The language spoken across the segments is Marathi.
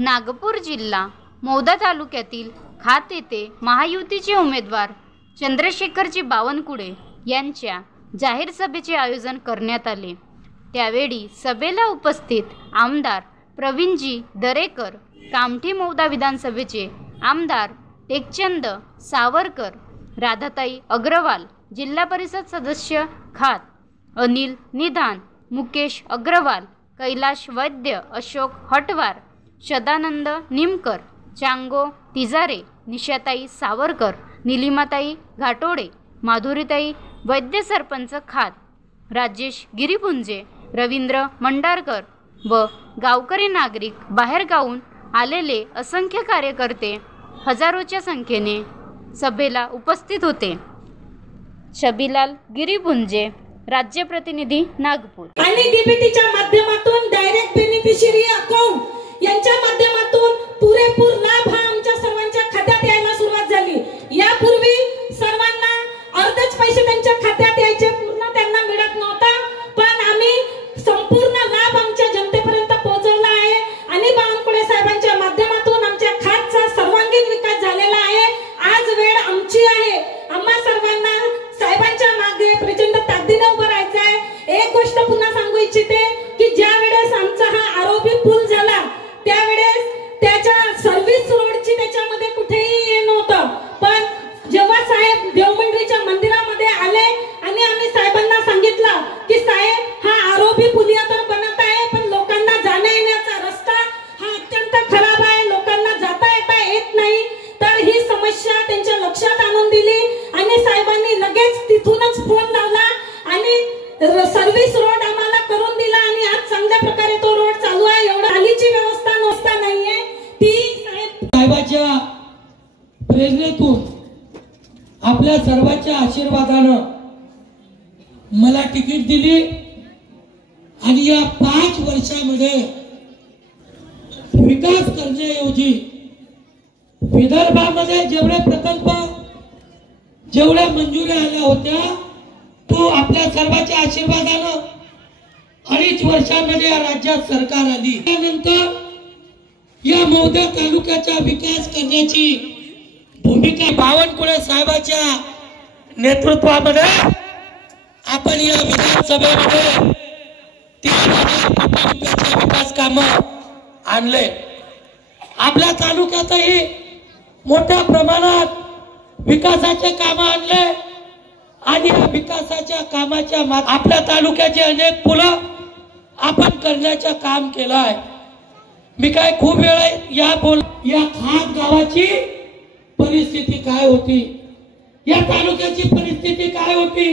नागपूर जिल्हा मौदा तालुक्यातील खात येथे महायुतीचे उमेदवार चंद्रशेखरजी बावनकुळे यांच्या जाहीर सभेचे आयोजन करण्यात आले। त्यावेळी सभेला उपस्थित आमदार प्रवीणजी दरेकर, कामठी मौदा विधानसभेचे आमदार टेकचंद सावरकर, राधाताई अग्रवाल, जिल्हा परिषद सदस्य खात अनिल निधान, मुकेश अग्रवाल, कैलाश वैद्य, अशोक हटवार, सदानंद निमकर, चांगो तिजारे, निशाताई सावरकर, निलिमाताई घाटोडे, माधुरीताई वैद्य, सरपंच खात राजेश गिरीपुंजे, रवींद्र मंडारकर व गावकरी नागरिक, बाहेरगावून आलेले असंख्य कार्यकर्ते हजारोच्या संख्येने सभेला उपस्थित होते। शबीलाल गिरीपुंजे, राज्य प्रतिनिधी, नागपूर। आणि डीबीटीच्या माध्यमातून डायरेक्ट बेनिफिशियरी अकाउंट यांच्या माध्यमातून पुरेपूर लाभ हा आमच्या सर्वांच्या खात्यात यायला सुरुवात झाली। यापूर्वी सर्वांना अर्धच पैसे त्यांच्या खात्यात यायचे, पूर्ण त्यांना मिळत नव्हता, पण आम्ही संपूर्ण लाभ आमच्या जनतेपर्यंत पोहोचवला आहे आणि बावनकुळे साहेबांच्या माध्यमातून आमच्या खातचा सर्वांगीण विकास झालेला आहे। आज वेळ आमची आहे, आम्हा सर्वांना साहेबांच्या मागे प्रचंड ताकदीने उभं राहायचं आहे। एक गोष्ट पुन्हा सांगू इच्छिते की ज्या वेळेस आमचा हा आरोपी पूल झाला त्यावेळेस त्याच्या सर्व्हिस रोडची त्याच्यामध्ये कुठेही हे नव्हतं, पण जेव्हा साहेब देवमंडळीच्या मंदिरामध्ये आले आणि आम्ही साहेबांना सांगितलं की साहेब हा आरोपी पुलिया तर बनत आहे, पण लोकांना जाण्या येण्याचा रस्ता हा अत्यंत खराब आहे, लोकांना जाता येत नाही, तर ही समस्या त्यांच्या लक्षात आणून दिली आणि साहेबांनी लगेच तिथूनच फोन लावला आणि सर्व्हिस रोड आम्हाला करून दिला आणि आज चांगल्या प्रकारे तो रोड चालू आहे। एवढा खालीची व्यवस्था नसता नाहीये ती साहेबाच्या प्रेरणेतून, आपल्या सर्वांच्या आशीर्वादानं मला तिकीट दिली आणि या 5 वर्षामध्ये विकास करण्याऐवजी विदर्भामध्ये जेवढे प्रकल्प, जेवढ्या मंजुऱ्या आल्या होत्या, तो आपल्या सर्वांच्या आशीर्वादानं 2.5 वर्षामध्ये या राज्यात सरकार आली। त्यानंतर या मौदा तालुक्याचा विकास करण्याची भूमिका बावनकुळे साहेबांच्या नेतृत्वामध्ये आपण या विधानसभेमध्ये 3,000 कोटी रुपयाचे विकास कामं आणले। आपल्या तालुक्यातही मोठ्या प्रमाणात विकासाचे कामं आणले आणि या विकासाच्या कामाच्या आपल्या तालुक्याचे अनेक पुलं आपण करण्याचं काम केलं आहे। मी काय खूप वेळा या खात गावाची परिस्थिती काय होती, या तालुक्याची परिस्थिती काय होती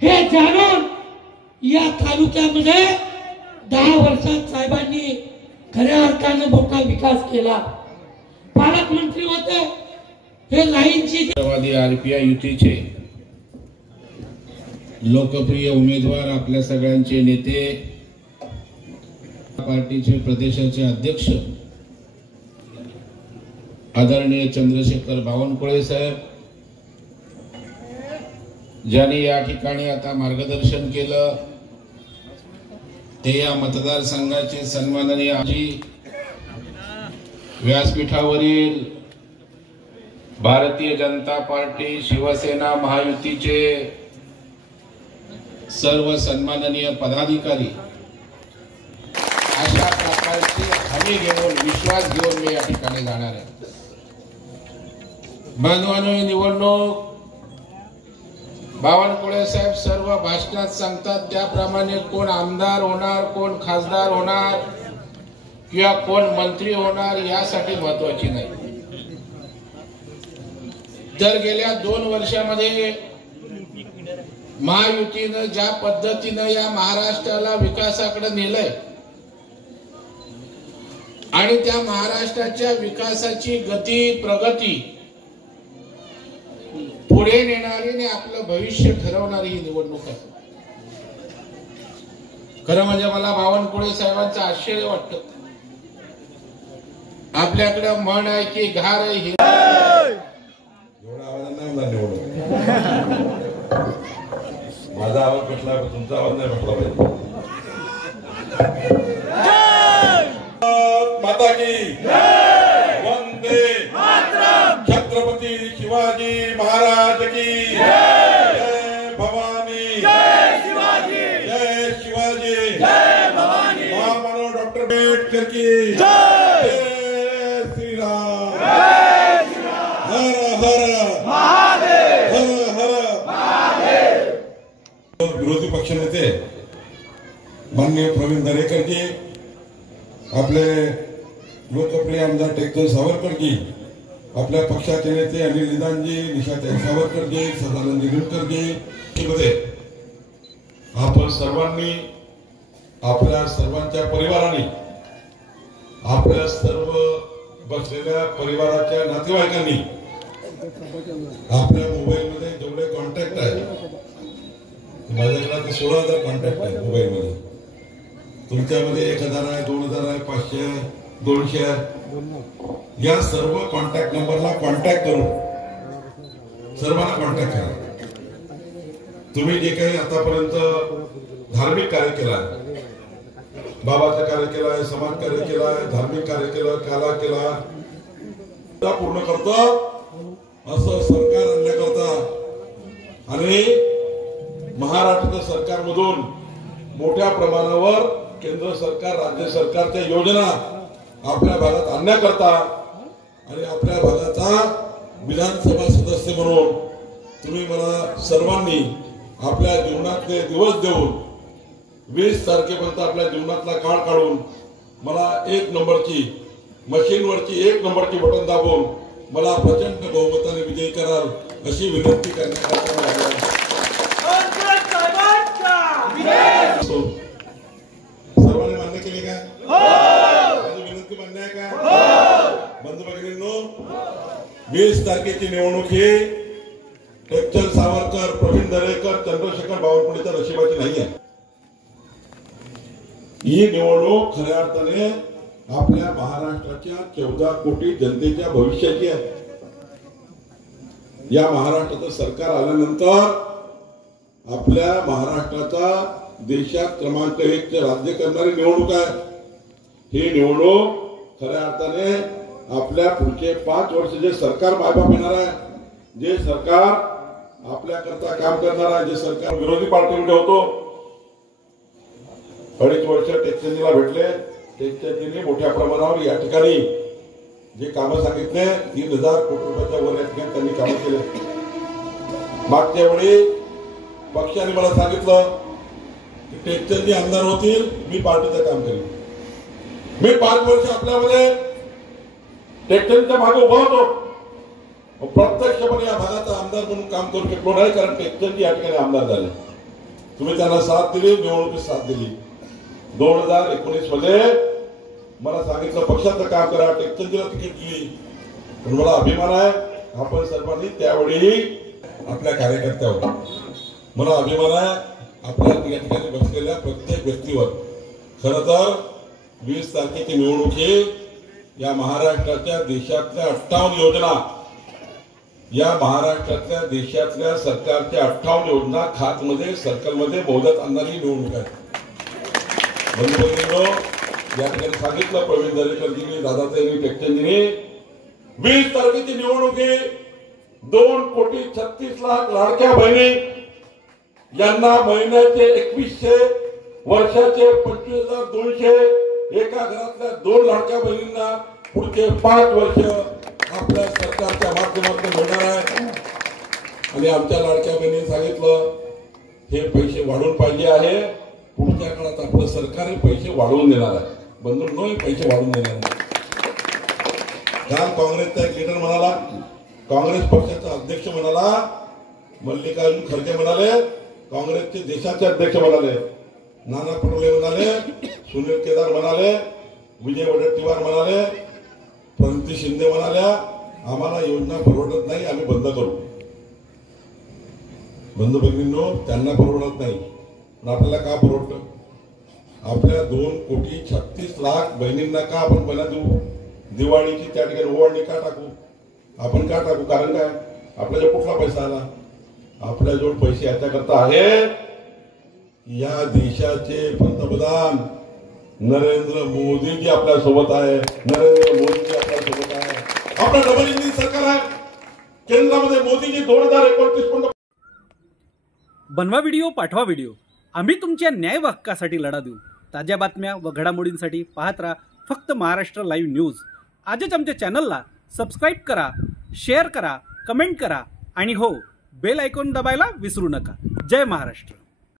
हे जाणून या तालुक्यामध्ये 10 वर्षात साहेबांनी खऱ्या अर्थाने मोठा विकास केला। पालकमंत्री होते, हे लाईनची आरपीआय युतीचे लोकप्रिय उमेदवार, आपल्या सगळ्यांचे नेते, पार्टीचे प्रदेशाचे अध्यक्ष आदरणीय चंद्रशेखर बावनकुळे साहेब, ज्यांनी या ठिकाणी आता मार्गदर्शन केलं, ते या मतदारसंघाचे सन्माननीय आजी, व्यासपीठावरील भारतीय जनता पार्टी, शिवसेना, महायुतीचे सर्व सन्माननीय पदाधिकारी, अशा प्रकारची हमी घेऊन, विश्वास घेऊन मी या ठिकाणी जाणार आहे। बांधवांनो, निवडणूक बावनकुळे साहेब सर्व भाषणात सांगतात त्याप्रमाणे कोण आमदार होणार, कोण खासदार होणार किंवा कोण मंत्री होणार यासाठी महत्वाची नाही, तर गेल्या 2 वर्षामध्ये महायुतीनं ज्या पद्धतीनं या महाराष्ट्राला विकासाकडे नेलंय आणि त्या महाराष्ट्राच्या विकासाची गती, प्रगती पुढे नेणारी आणि आपलं भविष्य ठरवणारी ही निवडणूक आहे। खरं म्हणजे मला बावनकुळे साहेबांचं आश्चर्य वाटतं। आपल्याकडे म्हण आहे की घार आहे, एवढा आवाज नाही होणार निवडणूक। माझा आवाज पेटला, तुमचा आवाज नाही पेटला पाहिजे। माता की आंबेडकर की जय श्री राम हर हर महादेव हर हर महादेव। विरोधी पक्षनेते माननीय प्रवीण दरेकर जी, आपले लोकप्रिय आमदार टेकचंद सावरकर जी, आपल्या पक्षाचे नेते अनिल निदानजी, निशाताई सावरकर जी, सदानंद निलकर जी मध्ये आपण सर्वांनी, आपल्या सर्वांच्या परिवारांनी, आपल्या सर्व बसलेल्या परिवाराच्या नातेवाईकांनी आपल्या मोबाईलमध्ये जेवढे कॉन्टॅक्ट आहेत, माझ्याकडे 16,000 कॉन्टॅक्ट आहेत मोबाईलमध्ये, तुमच्यामध्ये 1,000 आहे, 2,000 आहे, 500 आहे, 200 आहे, या सर्व कॉन्टॅक्ट नंबरला कॉन्टॅक्ट करून सर्वांना कॉन्टॅक्ट करा। तुम्ही जे काही आतापर्यंत धार्मिक कार्य केला, बाबाचं कार्य केलं, समाज कार्य केलं, धार्मिक कार्य केलं, काला केला, पूर्ण करतो असं सरकार आणण्याकरता आणि महाराष्ट्र सरकारमधून मोठ्या प्रमाणावर केंद्र सरकार, राज्य सरकारच्या योजना आपल्या भागात आणण्याकरता आणि आपल्या भागाचा विधानसभा सदस्य म्हणून तुम्ही मला सर्वांनी आपल्या जीवनातले दिवस देऊन 20 तारखेपर्यंत आपल्या जीवनातला काळ काढून मला 1 नंबरची मशीनवरची 1 नंबरची बटन दाबून मला प्रचंड बहुमताने विजयी कराल अशी विनंती करण्याकरता सर्वांनी मान्य केली का? माझी विनंती मान्य आहे का? बंधू भगिनींनो, 20 तारखेची निवडणूक ही टेकचंद सावरकर, प्रवीण दरेकर, चंद्रशेखर बावनकुळेच्या नशिबाची नाही आहे। ही निवडणूक खऱ्या अर्थाने आपल्या महाराष्ट्राच्या 14 कोटी जनतेच्या भविष्याची आहे। या महाराष्ट्राचं सरकार आल्यानंतर आपल्या महाराष्ट्राचा देशात क्रमांक 1 चे राज्य करणारी निवडणूक आहे। ही निवडणूक खऱ्या अर्थाने आपल्या पुढचे 5 वर्ष जे सरकार मायबाप येणार आहे, जे सरकार आपल्याकरता काम करणार आहे, जे सरकार विरोधी पार्टीमध्ये होतो, 2.5 वर्ष टेकचंदजीला भेटले, टेकचंदजींनी मोठ्या प्रमाणावर या ठिकाणी जे कामं सांगितले, 3,000 कोटी रुपयाच्या वर या ठिकाणी त्यांनी कामं केले। मागच्या वेळी पक्षाने मला सांगितलं की टेकचंदजी आमदार होतील, मी पार्टीचं काम करेन। मी 5 वर्ष आपल्यामध्ये टेकचंदच्या मागे उभा होतो, प्रत्यक्षपणे या भागाचा आमदार म्हणून काम करू शकलो नाही, कारण टेकचंदजी या ठिकाणी आमदार झाले। तुम्ही त्यांना साथ दिली, निवडणुकीत साथ दिली। 2019 मध्ये मला सांगितलं पक्षाचं काम करा, टेकचंदजीला तिकीट दिली, पण मला अभिमान आहे आपण सर्वांनी त्यावेळी आपल्या कार्यकर्त्यावर, मला अभिमान आहे आपल्या या ठिकाणी बसलेल्या प्रत्येक व्यक्तीवर। खरं तर 20 तारखेची निवडणूक ही या महाराष्ट्राच्या देशातल्या 58 योजना, या महाराष्ट्रातल्या देशातल्या सरकारच्या 58 योजना खातमध्ये, सर्कलमध्ये मोदत आणणारी निवडणूक आहे। बंधू या ठिकाणी सांगितलं प्रवीण दरेकरजींनी, दादासाहेब टेकचंदजींनी, 20 तारखेची निवडणूक ही 2,36,00,000 लाडक्या बहिणी यांना महिन्याचे 2,100, वर्षाचे 25,200, एका घरातल्या 2 लाडक्या बहिणींना पुढचे 5 वर्ष आपल्या सरकारच्या माध्यमातून होणार आहे। आणि आमच्या लाडक्या बहिणींनी सांगितलं हे पैसे वाढवून पाहिजे आहे, पुढच्या काळात आपलं सरकार हे पैसे वाढवून देणार आहे। बंधूंनो, हे पैसे वाढवून देणार आहे। काल काँग्रेसचा एक लीडर म्हणाला, काँग्रेस पक्षाचा अध्यक्ष म्हणाला, मल्लिकार्जुन खरगे म्हणाले, काँग्रेसचे देशाचे अध्यक्ष म्हणाले, नाना पटोले म्हणाले, सुनील केदार म्हणाले, विजय वडेट्टीवार म्हणाले, प्रणिती शिंदे म्हणाल्या, आम्हाला योजना परवडत नाही, आम्ही बंद करू। बंधू भगिनींनो, त्यांना परवडत नाही, पण आपल्याला का परवडतं? आपल्या 2,36,00,000 बहिणींना का आपण बना देऊ? दिवाळीची त्या ठिकाणी ओवाळणी का टाकू? आपण का टाकू? कारण काय? आपल्याजवळ कुठला पैसा आला? आपल्याजवळ पैसे याच्याकरता आहे, या देशाचे पंतप्रधान नरेंद्र मोदीजी आपल्या सोबत आहे। नरेंद्र मोदीजी आपल्या सोबत आहे। आपलं डबल इंजिन सरकार आहे, केंद्रामध्ये मोदीजी 2029 पर्यंत। बनवा व्हिडिओ, पाठवा व्हिडिओ, आम्ही तुमच्या न्याय हक्कासाठी लढा देऊ। ताज्या बातम्या व घडामोडींसाठी पाहत राहा फक्त महाराष्ट्र लाईव्ह न्यूज. आजच आमच्या चॅनलला सबस्क्राईब करा, शेअर करा, कमेंट करा आणि हो, बेल आयकॉन दाबायला विसरू नका. जय महाराष्ट्र.